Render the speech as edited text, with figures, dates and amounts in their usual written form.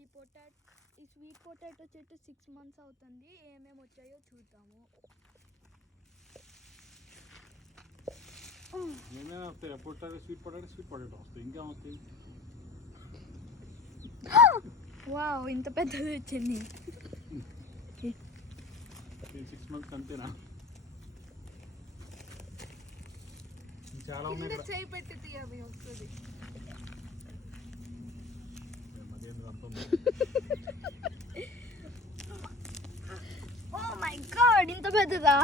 ఈ sweet potato చెట్టు 6 months అవుతుంది. ఏమేమి వచ్చాయో చూద్దాము. ఏమేమి వస్తాయి? పొటాటో స్వీట్ పొటాటో వస్తాయి. ఇంకా వస్తాయి. వావ్, ఇంత పెద్దది వచ్చింది. 6 months అంతేనా? చాలా ఉన్నాయి. చేయి పెట్టి అవి వస్తుంది. ఓ మై గాడ్, ఇంత పెద్దదా?